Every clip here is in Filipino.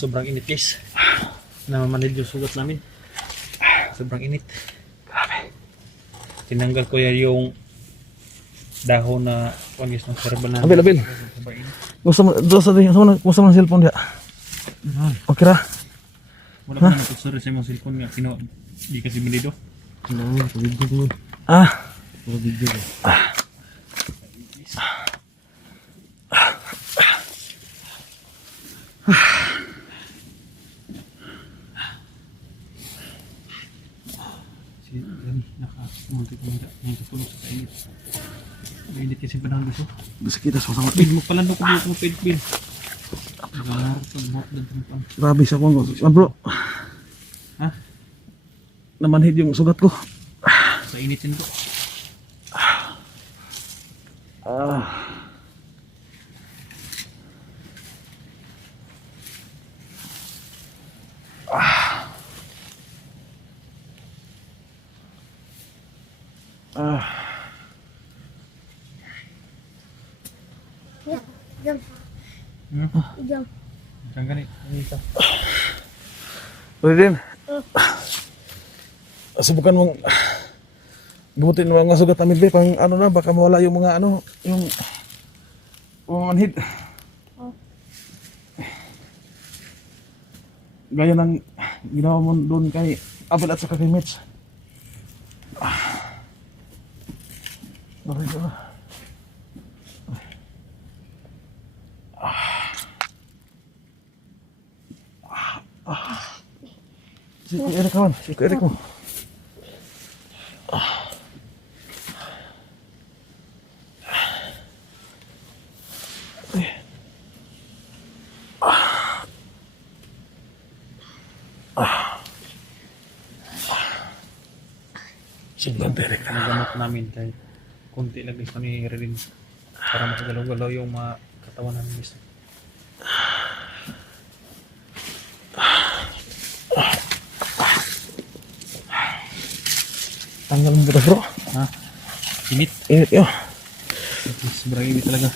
Sobrang init guys. Namamanid yung sugat namin. Sobrang init. Grabe. Tinanggal ko yan yung dahon na guys ng herbal namin. Abil. Sobrang init. Gusto mo ng cellphone dia? Okay ra? Wala ko na sorry sa mga cellphone nga. Di kasi bilido. Ah. Nakatulog sa kainit. Mainit kasi panahon gusto. Gusto kita sama. Pil mo pala no kung pil. Grabe sa kong. Bro. Ha? Namanhid yung sugat ko. Sa initin ko. Jam. Diyan ganit. Ganito. Pwede din. Subukan mong butin mo mga sugat namin, be, pang ano na, baka mawala yung mga ano, yung manhid. Gaya ng ginawa mo doon kay Abel at saka kay Mitch. Si Eric kawan, si Eric mo. Siglang Eric. Nagamot namin kahit konti lang guys kami rin para makagalaw-galaw yung mga katawan namin guys. Tanggal mo ba bro? Ha? Init. Init yun. Sobrang init talaga.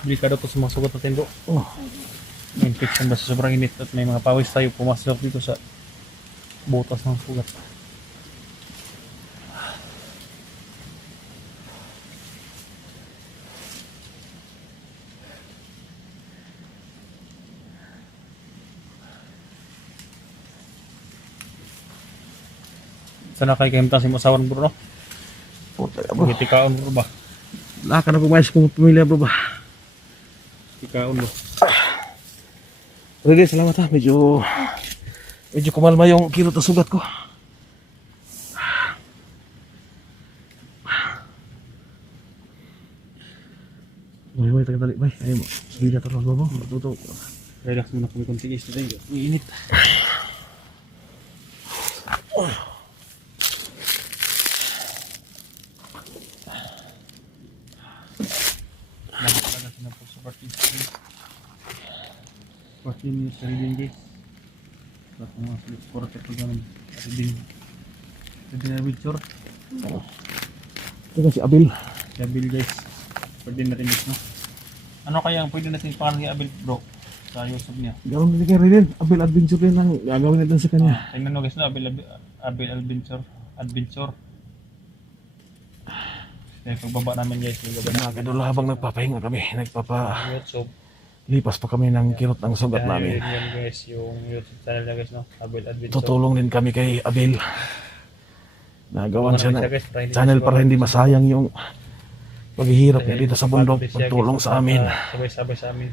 Delikado po sa mga sugat natin bro. May infection ba sa sobrang init at may mga pawis tayo pumasok dito sa butas ng sugat. Sana kay kahimtang si masawan bro no? Puta ka bro. Tikaon bro ba? Laka na pumayos kong pamilya bro ba? Tikaon bro. Sige, salamat ha. Medyo kumalma yung kilot na sugat ko. Boy, tagal-dali, bay. Ayun mo. Sige na ito, bro. Tutok. Relax muna kami konti guys today. Uy, init. Lahat talaga sinapos sa party. Party niyo sa rin guys. Lahat ng mga sulit for ito ganun. Rin na picture. Ito si Abel. Si Abel guys. Pwede na rin guys no. Ano kaya ang pwede natin pangalan ni Abel bro? Sa YouTube niya. Gawin natin kay Ridin. Abel Adventure rin ang gagawin natin sa kanya. Tingnan mo guys no, Abel Adventure. Kaya pagbaba namin guys, yung Mga kadolo habang nagpapahinga kami, YouTube. lipas pa kami ng kirot ng sugat namin. Yan guys, yung YouTube channel niya guys no, Abel Adventure. Tutulong din kami kay Abel. Nagawan siya ng guys, channel para hindi masayang yung paghihirap niya dito sa bundok, pagtulong sa amin. Sabay-sabay sa amin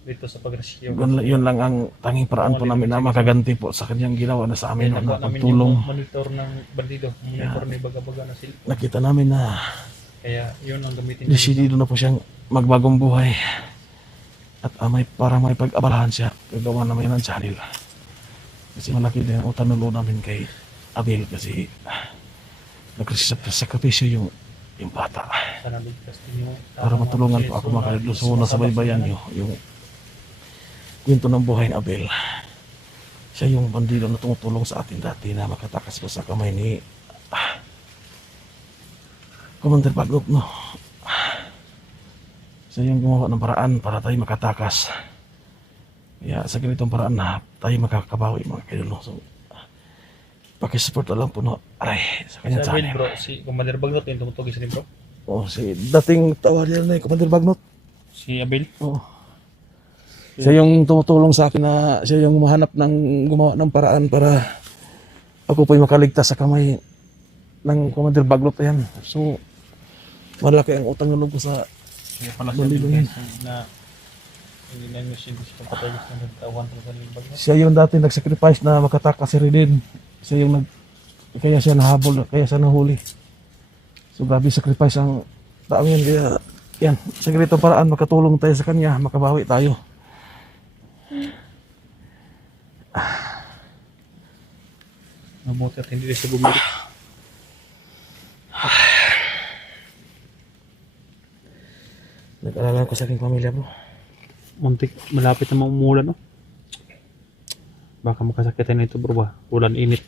dito sa pagrescue. Yun lang ang tanging paraan po namin na makaganti po sa kanyang ginawa na sa amin na pagtulong. Monitor ng bandido, monitor ni baga-baga na silpo. Nakita namin na Kaya yun ang gamitin niya. desidido na po siyang magbagong buhay. At para may pag-abalahan siya, gagawa namin ng channel. Kasi malaki din ang utang na loob namin kay Abel kasi nagkasakripisyo yung bata. Sana bigkas din yung Para matulungan po ako makaluso na sa baybayan nyo yung kwento ng buhay ni Abel. Siya yung bandido na tumutulong sa atin dati na makatakas po sa kamay ni Commander Bagok, no? Siya yung gumawa ng paraan para tayo makatakas. Kaya sa ganitong paraan na tayo makakabawi mga kaidol. So, pakisupport na lang po no. Aray, sa kanyang Sa Abel channel. bro, si Commander Bagnot yung tumutugis rin bro. Oh, si dating tawag niya na Commander Bagnot. Si Abel. Oh. Siya yung tumutulong sa akin na siya yung mahanap ng gumawa ng paraan para ako po'y makaligtas sa kamay ng Commander Bagnot na yan. So, malaki ang utang na loob ko sa Kaya pala si Balido Abel yan. na hindi na yung sin gusto patay gusto na nagtawan sa Bagnot. siya yung dati nag-sacrifice na makatakas si Redin. Siya yung kaya siya nahabol, kaya siya nahuli. So grabe sacrifice ang tao yan. Kaya yan, sa ganitong paraan makatulong tayo sa kanya, makabawi tayo. Mabuti at hindi siya bumalik. Nag-alala ko sa aking pamilya bro. Muntik, malapit na maumulan no? Baka makasakitan nito bro ba? Ulan init.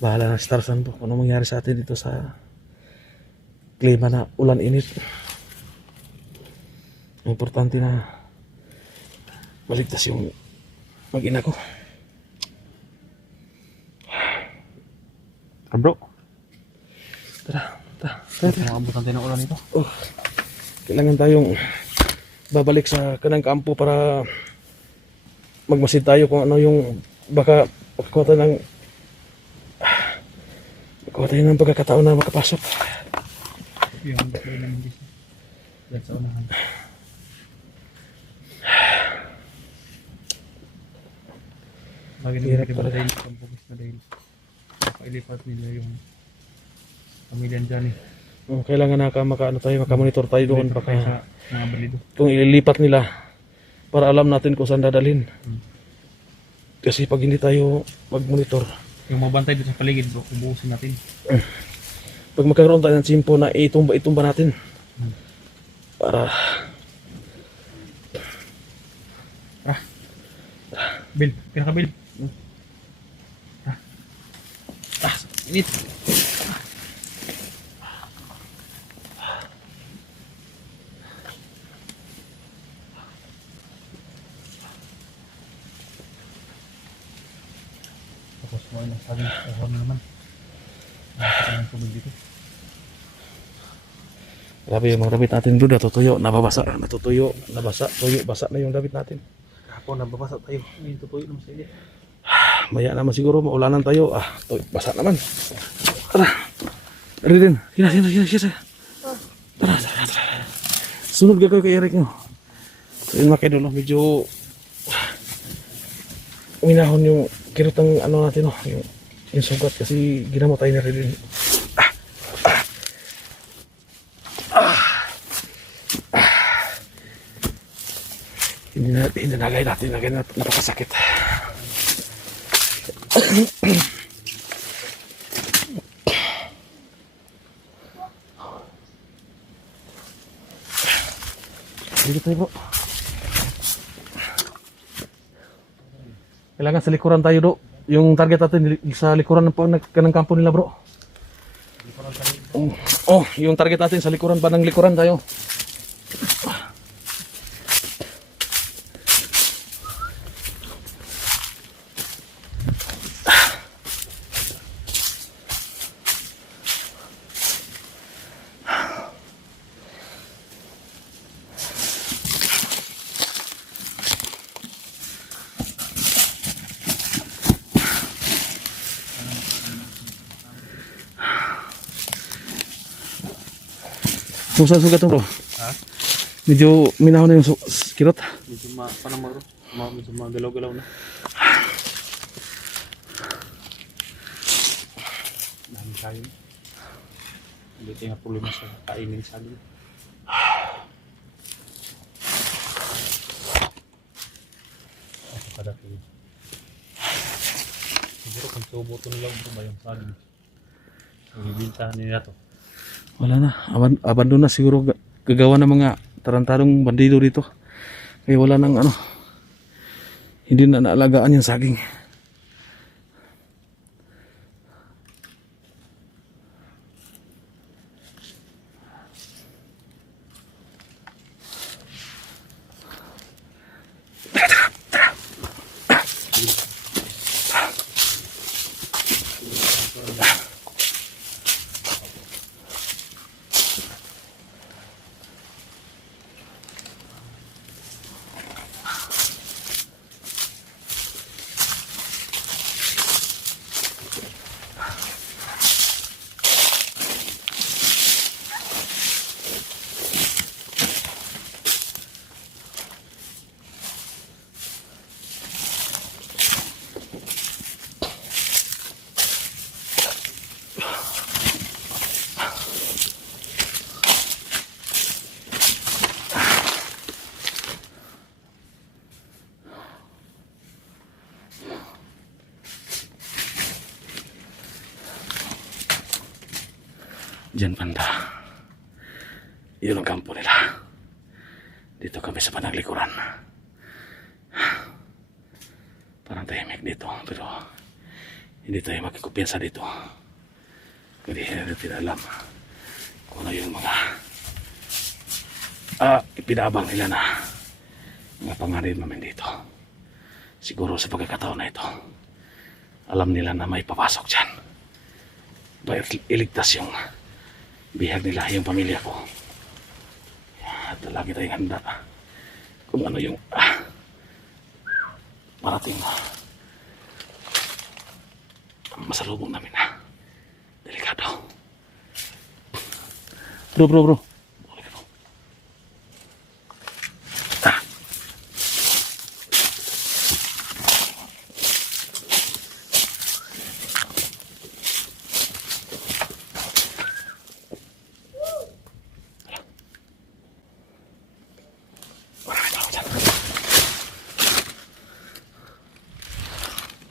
Bahala na si Tarzan po kung ano mangyari sa atin dito sa klima na ulan init. Ang importante na maligtas yung mag-ina ko. Bro, Tara. maabutan tayo ng ulan nito. Oh, kailangan tayong babalik sa kanang kampo para magmasid tayo kung ano yung baka makakuha tayo ng pagkakataon na makapasok. Yung gusto naman dito. Yan sa unahan. Lagi Hirap naman talaga. dahil pambugis na dahil makailipat nila yung pamilyan dyan eh. Kailangan makamonitor tayo doon Ilipat tayo baka sa mga balido. kung ililipat nila para alam natin kung saan dadalhin. Kasi pag hindi tayo mag-monitor, Yung mabantay dito sa paligid bro, ubusin natin. pag magkaroon tayo ng simpo na itumba natin para Bil, pinaka Bil. Init. Tapos mo na sabi, na naman. Nakakita ng tubig dito. grabe yung mga damit natin bro, natutuyo, nababasa, natutuyo, nabasa, tuyo, basa na yung damit natin. Kahapon nababasa tayo. Ngayon tutuyo naman sa init. Maya naman siguro maulanan tayo. Basa naman. Tara. Rin. Sina. Tara. Sunod ka kayo kay Eric nyo. So yun mga kaidol, medyo uminahon yung kirotang ano natin, no? Yung sugat kasi ginamot tayo na rin. Hindi nalay natin na ganyan napakasakit. Dito tayo bro. Kailangan sa likuran tayo do. Yung target natin sa likuran po ng kampo nila bro. Oh, yung target natin sa likuran ba ng likuran tayo. Kung saan sugat mo bro? Ha? Medyo minahon na yung kirot. Medyo panang bro. Medyo magalaw-galaw na. Dahil tayo. Hindi tayo nga problema sa kainin sa amin. Ako kada kayo. Siguro kung subo ito nila bro ba yung saging. Ibibintahan nila to. Wala na. Abandon na siguro gagawa ng mga tarantarong bandido dito. Kaya wala nang ano. Hindi na naalagaan yung saging. Diyan banda. Yun ang kampo nila. Dito kami sa panaglikuran. Parang tahimik dito, pero hindi tayo magkukumpiyansa dito. Hindi natin alam kung ano yung mga ipinabang nila na mga panganib namin dito. Siguro sa pagkakataon na ito, alam nila na may papasok dyan. Bayan iligtas yung bihag nila, yung pamilya ko. At lagi tayong handa kung ano yung parating masalubong namin na delikado.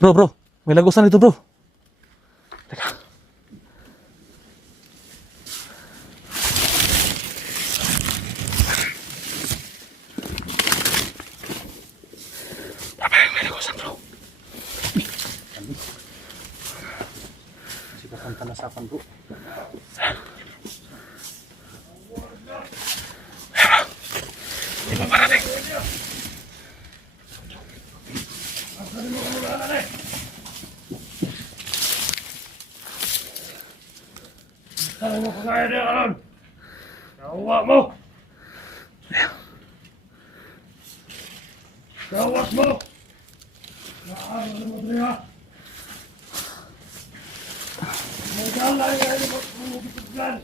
Bro. Bro, may lagusan dito, bro. Teka. May lagusan, bro. Sigapan talasapan, bro. Di ba parating? Ano mo kagaya niya, Alon? Nakuha mo! Gawas mo! Naaral mo niya! Magdalay nga yung magpupipiglan!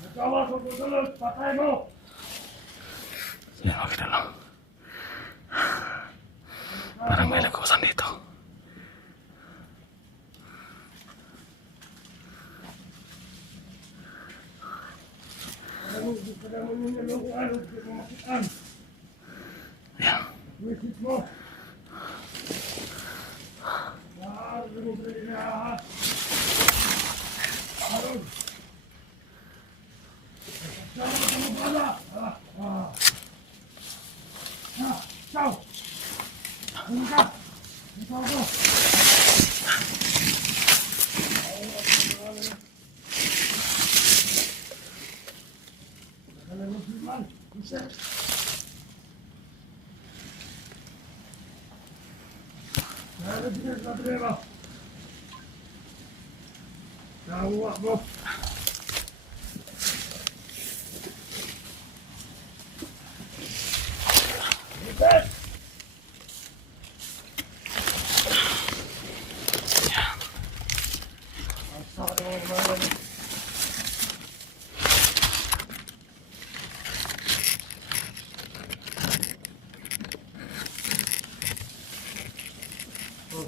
Nagawas mo tutulog! Patay mo! Yan, okay na lang. Parang may lagusan dito. Yan. Wisit mo! Naaral mo niya! Alon! Sama ka mo bala! Ciao! Ano ka? Ikaw ko! Nakuha mo!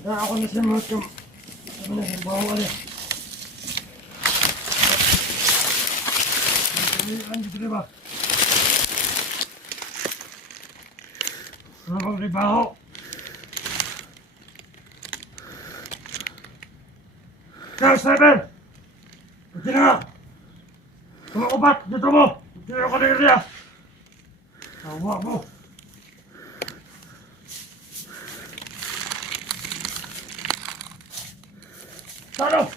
Ako na sa mga ano na yung bawal eh. Ano dito ba? Ano bang ribaho? Kaya, Sniper! Pagkina nga! Kumakupat! Dito mo! Pagkina ako na area! Tawa mo! Talo!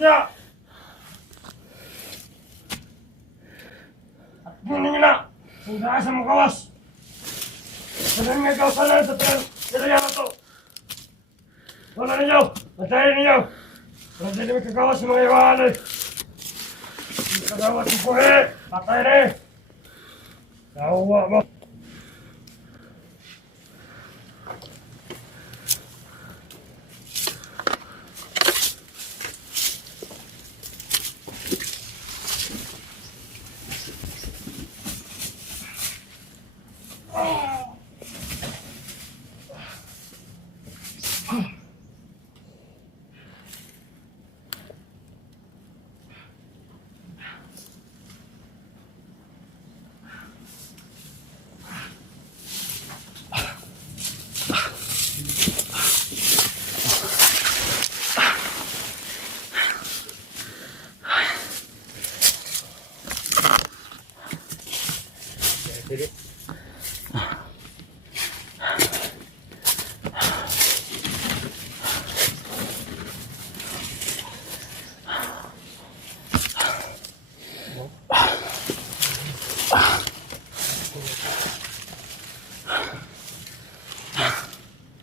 At kunin nyo na! Kung saan sa mga kawas! Sabihin nga ikaw sana sa area na to! Wala ninyo! Patayin ninyo! Wala din may kakawas sa mga iwahan eh! Yung kagawat ng puhe! Patay na eh! Nahuwa mo!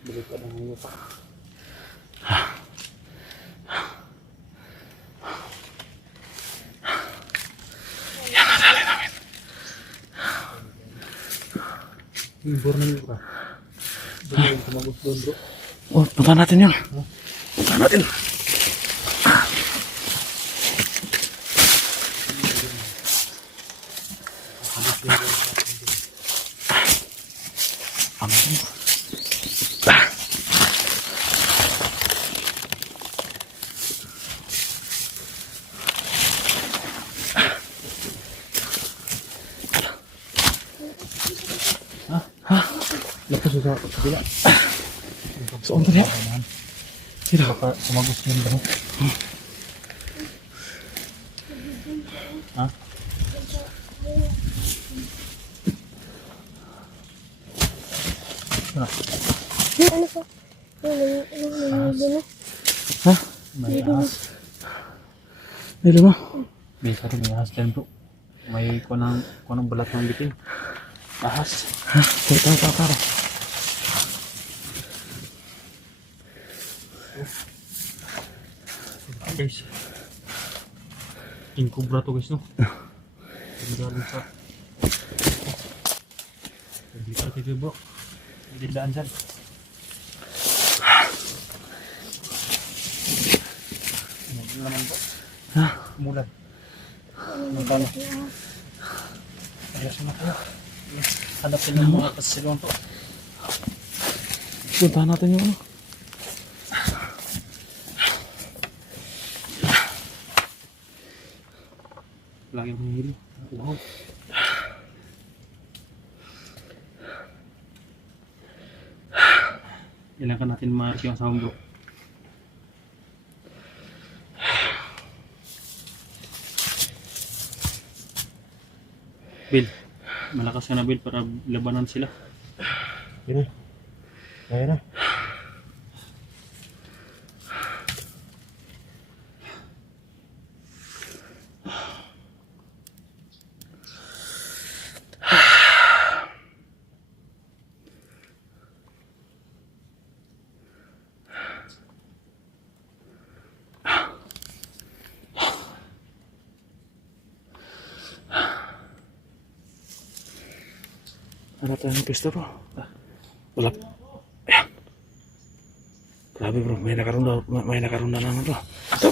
Baliktad ang lupa. Yan, nadali namin. Bor na lupa. Bro, yung tumagos doon bro. Oh, punta natin yun. Punta natin. Lapos sa kabila. So, ano niya? Sino? Baka tumagos yun bro. Ha? Ano po? Ano? Ha? May ahas. Meron mo? Bisa rin may ahas dyan bro. May kunang balat ng bitin. Ahas. Ha? Tara. Guys. King cobra to guys no. Ang galing sa. Dito tayo bro. Hindi daan dyan. Ano naman bro? Ha? Mulan. Magkano? Ayos na tayo. Hanapin yung mga kasilong to. Punta natin yung ano. Lagi ang hilo. Wow. Kailangan natin ma-mark yung sound bro. Bill, malakas ka na Bill para labanan sila. Yun na. Kaya na. Hanap tayo ng pista bro. Wala. Ayan. Grabe bro, may nakaroon na naman bro. Takot.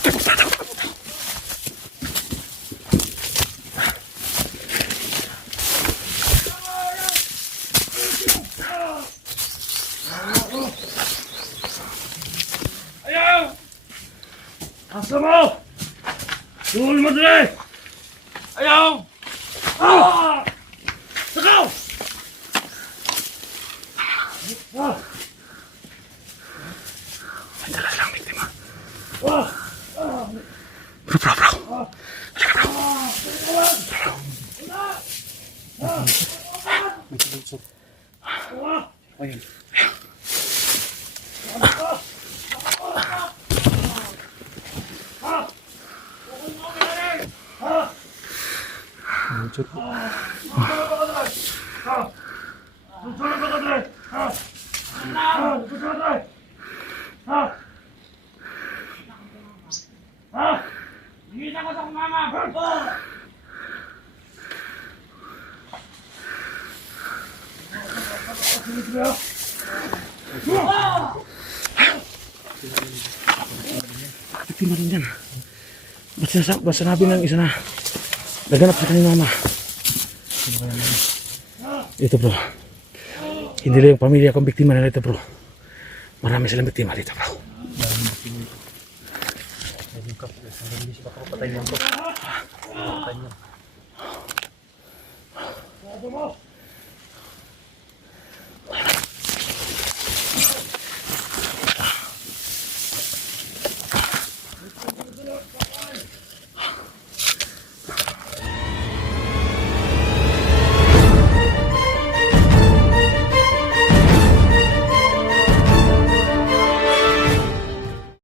Ayaw! Asa mo! Tuhol mo dali! Ayaw! Ah! Sakaw! Ah! May dalas lang biktima. Ah! Bro. Halika bro. May tulogsok. Ayun. Ang chut po. Susunod ka dali! Ah! Susunod ka dali! Ah! Ah! Hingita ko sa kumama! Biktima rin dyan. Ba't sinabi ng isa na naganap sa kanyang mama? Ito bro. Hindi lang yung pamilya kong biktima na dito, bro. Marami silang biktima dito, bro. Medyo kapag hindi siya makapatay niyan to. Patay niyan. Ano mo?